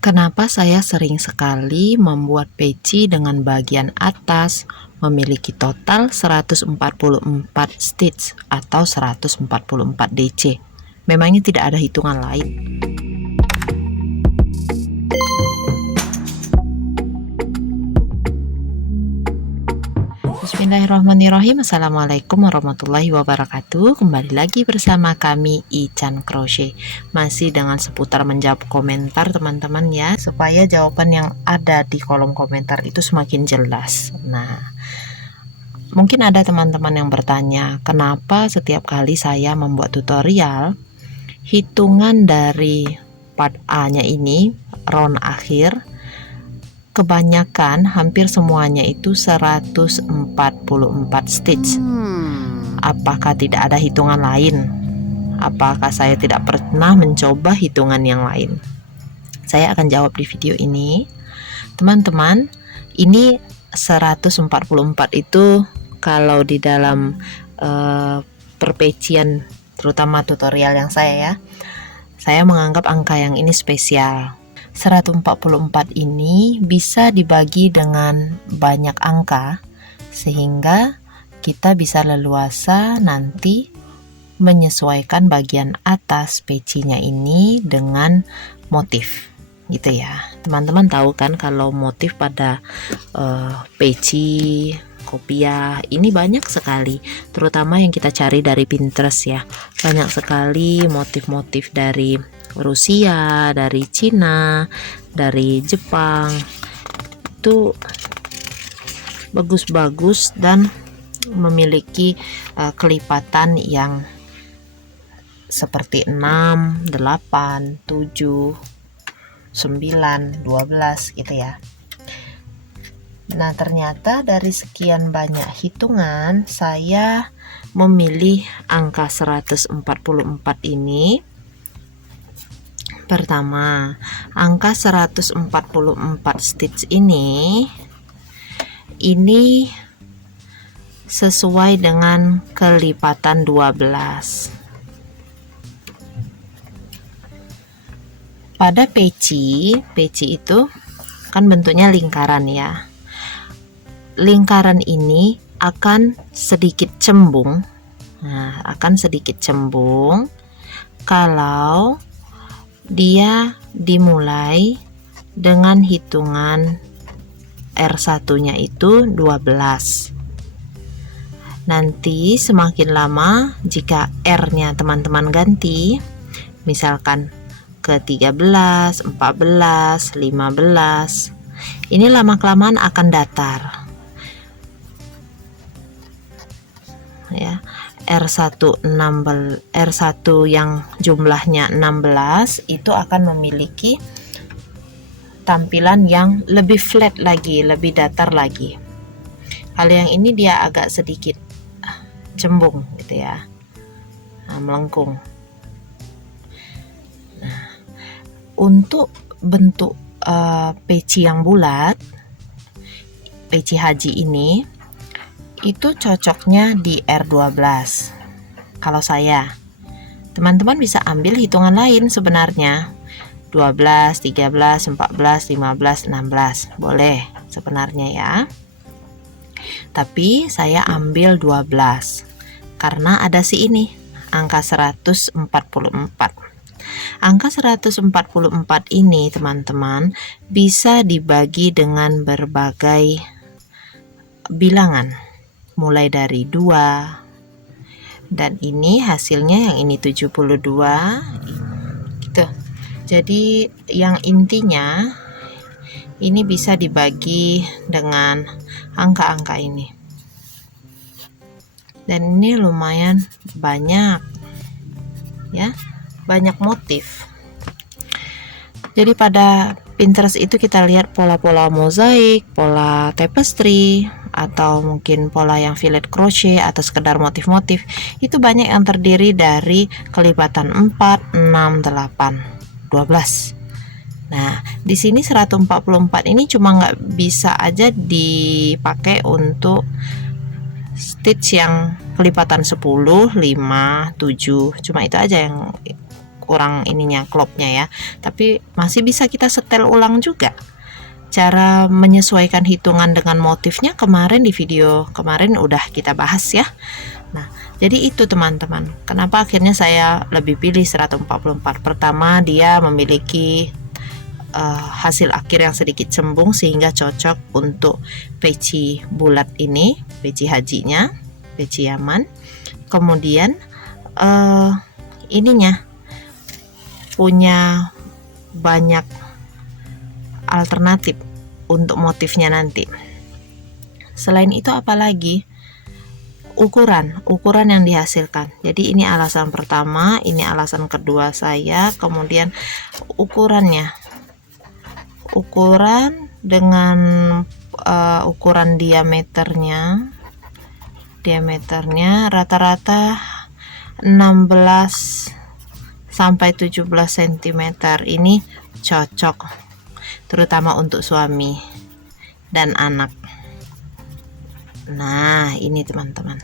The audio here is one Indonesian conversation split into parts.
Kenapa saya sering sekali membuat peci dengan bagian atas memiliki total 144 stitch atau 144 DC? Memangnya tidak ada hitungan lain? Bismillahirrahmanirrahim. Assalamualaikum warahmatullahi wabarakatuh. Kembali lagi bersama kami Ican Crochet, masih dengan seputar menjawab komentar teman-teman ya, supaya jawaban yang ada di kolom komentar itu semakin jelas. Nah, mungkin ada teman-teman yang bertanya, kenapa setiap kali saya membuat tutorial, hitungan dari part A nya ini, round akhir, kebanyakan hampir semuanya itu 144 stitch. Apakah tidak ada hitungan lain? Apakah saya tidak pernah mencoba hitungan yang lain? Saya akan jawab di video ini. Teman-teman, ini 144 itu kalau di dalam perpecian, terutama tutorial yang saya menganggap angka yang ini spesial. 144 ini bisa dibagi dengan banyak angka sehingga kita bisa leluasa nanti menyesuaikan bagian atas pecinya ini dengan motif gitu ya. Teman-teman tahu kan kalau motif pada peci kopiah ini banyak sekali, terutama yang kita cari dari Pinterest ya. Banyak sekali motif-motif dari Rusia, dari Cina, dari Jepang. Itu bagus-bagus dan memiliki kelipatan yang seperti 6, 8, 7, 9, 12 gitu ya. Nah, ternyata dari sekian banyak hitungan saya memilih angka 144 ini. Pertama, angka 144 stitch ini sesuai dengan kelipatan 12. Pada peci itu kan bentuknya lingkaran ya. Lingkaran ini akan sedikit cembung. Nah, akan sedikit cembung kalau dia dimulai dengan hitungan R1-nya itu 12. Nanti semakin lama jika R-nya teman-teman ganti, misalkan ke 13, 14, 15, ini lama-kelamaan akan datar ya. R1 yang jumlahnya 16 itu akan memiliki tampilan yang lebih flat lagi, lebih datar lagi. Kalau yang ini dia agak sedikit cembung gitu ya, melengkung. Nah, untuk bentuk peci yang bulat, peci haji ini itu cocoknya di R12. Kalau saya, teman-teman bisa ambil hitungan lain sebenarnya, 12, 13, 14, 15, 16 boleh sebenarnya ya, tapi saya ambil 12 karena ada si ini, angka 144. Angka 144 ini teman-teman bisa dibagi dengan berbagai bilangan, mulai dari 2, dan ini hasilnya yang ini 72 gitu. Jadi yang intinya ini bisa dibagi dengan angka-angka ini, dan ini lumayan banyak ya, banyak motif. Jadi pada Pinterest itu kita lihat pola-pola mozaik, pola tapestry, atau mungkin pola yang fillet crochet atau sekedar motif-motif, itu banyak yang terdiri dari kelipatan 4, 6, 8, 12. Nah, di sini 144 ini cuma nggak bisa aja dipakai untuk stitch yang kelipatan 10, 5, 7, cuma itu aja yang kurang ininya klopnya ya, tapi masih bisa kita setel ulang juga. Cara menyesuaikan hitungan dengan motifnya kemarin di video kemarin udah kita bahas ya. Nah, jadi itu teman-teman, kenapa akhirnya saya lebih pilih 144. Pertama, dia memiliki hasil akhir yang sedikit cembung sehingga cocok untuk peci bulat ini, peci hajinya, peci Yaman. Kemudian ininya punya banyak alternatif untuk motifnya nanti. Selain itu apalagi ukuran yang dihasilkan. Jadi ini alasan pertama, ini alasan kedua saya. Kemudian ukuran dengan ukuran diameternya rata-rata 16 sampai 17 cm. Ini cocok terutama untuk suami dan anak. Nah, ini teman-teman.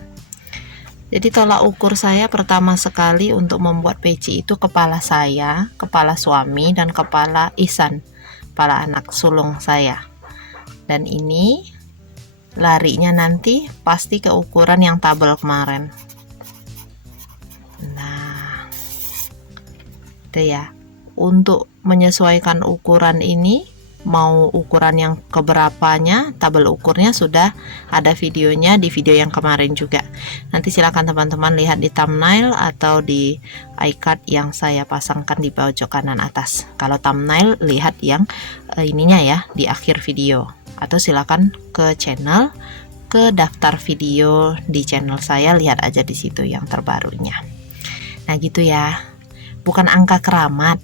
Jadi tolak ukur saya pertama sekali untuk membuat peci itu kepala saya, kepala suami, dan kepala Ihsan, kepala anak sulung saya. Dan ini larinya nanti pasti ke ukuran yang tabel kemarin. Nah, itu ya. Untuk menyesuaikan ukuran ini, mau ukuran yang keberapanya, tabel ukurnya sudah ada videonya di video yang kemarin juga. Nanti silakan teman-teman lihat di thumbnail atau di iCard yang saya pasangkan di pojok kanan atas. Kalau thumbnail lihat yang ininya ya di akhir video, atau silakan ke channel, ke daftar video di channel saya, lihat aja di situ yang terbarunya. Nah gitu ya, bukan angka keramat,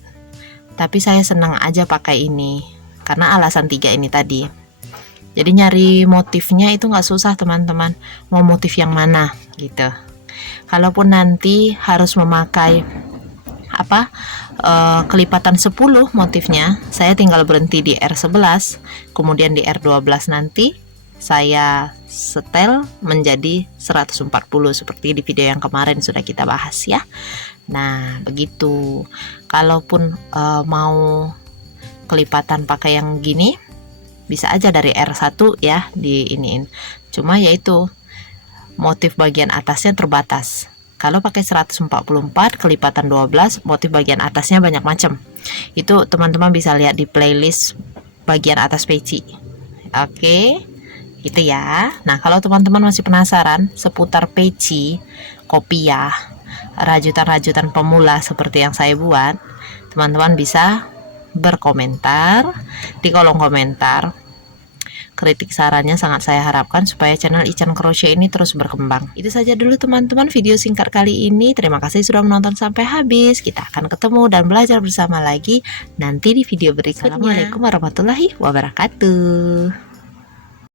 tapi saya senang aja pakai ini karena alasan 3 ini tadi. Jadi nyari motifnya itu nggak susah teman-teman, mau motif yang mana gitu. Kalaupun nanti harus memakai kelipatan 10 motifnya, saya tinggal berhenti di R11, kemudian di R12 nanti saya setel menjadi 140 seperti di video yang kemarin sudah kita bahas ya. Nah begitu. Kalaupun mau kelipatan pakai yang gini, bisa aja dari R1 ya di iniin. Cuma yaitu motif bagian atasnya terbatas. Kalau pakai 144 kelipatan 12, motif bagian atasnya banyak macam. Itu teman-teman bisa lihat di playlist bagian atas peci. Oke, gitu ya. Nah, kalau teman-teman masih penasaran seputar peci, kopiah, rajutan-rajutan pemula seperti yang saya buat, teman-teman bisa berkomentar di kolom komentar. Kritik sarannya sangat saya harapkan supaya channel Ican Crochet ini terus berkembang. Itu saja dulu teman-teman video singkat kali ini. Terima kasih sudah menonton sampai habis. Kita akan ketemu dan belajar bersama lagi nanti di video berikutnya. Assalamualaikum warahmatullahi wabarakatuh.